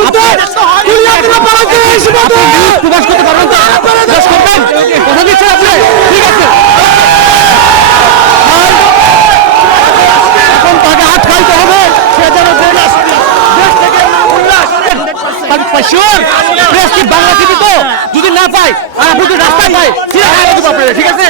বিরুদ্ধে প্রকাশ করতে পারবেন তো? প্রকাশ করবেন? কথা দিচ্ছেন আপনি? ঠিক আছে, এখন তাকে আটকাইতে হবে। সে যেন দেশ থেকে উল্লাস প্রেস কি বাংলা টিভি তো যদি না পাই আর আপনি যদি রাস্তায় পাই ঠিক আছে।